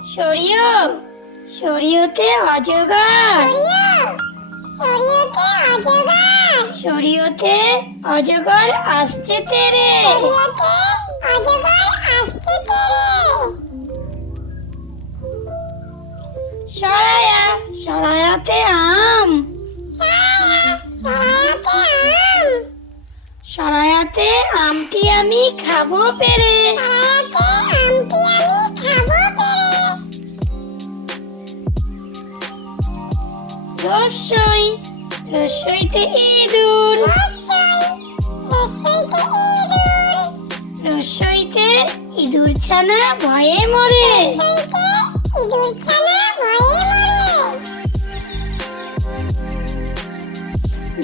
সরিয়, সরিয়তে অজগর। শরীয়তে অজগর সরিয়তে অজগর আসছে তেরে। শরীয়তে অজগর আসছে তেরে সরায়া, সরায়াতে আম। সরায়া সরায়াতে আম সরায়াতে আমটি আমি খাব পেরে? সরায়াতে আমটি আমি খাব রসই রসইতে ইঁদুর রসই রসইতে ইঁদুর ছানা ভয়ে মরে ইঁদুর ছানা ভয়ে মরে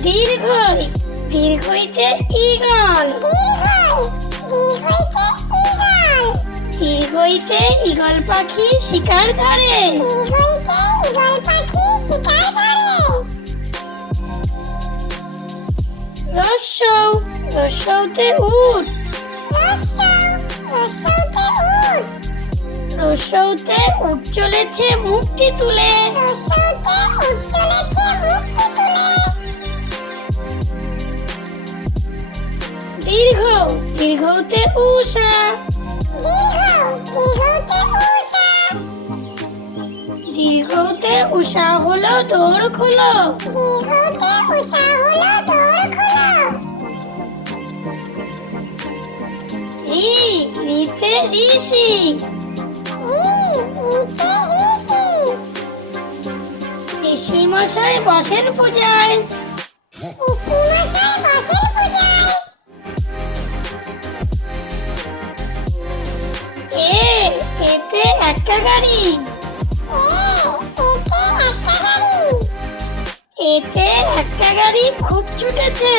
দীর্ঘই দীর্ঘইতে ইগল দীর্ঘইতে ইগল পাখি শিকার ধরে। ধরে রসৌ রসৌতে উঠ রসৌতে উঠ চলেছে মুখটি তুলে মুক্তি তুলে। দীর্ঘ, দীর্ঘতে উষা দীর্ঘতে উষা। হলো দৌড় খোলো। দীর্ঘতে উষা হলো দৌড় খোলো। ঋষি রি রিতে ঋষি ঋষি মশাই বসেন পূজায়। ঋষি মশাই বসেন একটা এতে একটা গাড়ি খুব ছুটেছে।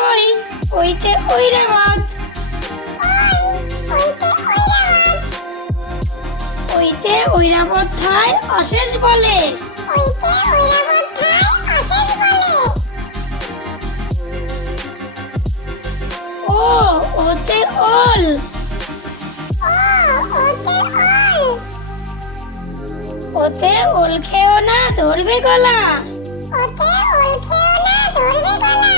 ওই, ওইতে ওই ওইতে ঐরাবত ওইতে ঐরাবত থায় অশেষ বলে। ওইতে ও, ওতে ওল। ওতে ওল খেও না, ধরবে গলা। ওতে ওল খেও না ধরবে গলা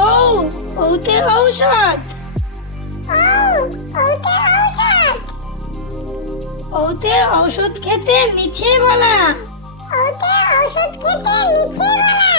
ও, ওতে ঔষধ। ওতে ঔষধ খেতে মিছে বলা ওতে ঔষধ খেতে মিছে বলা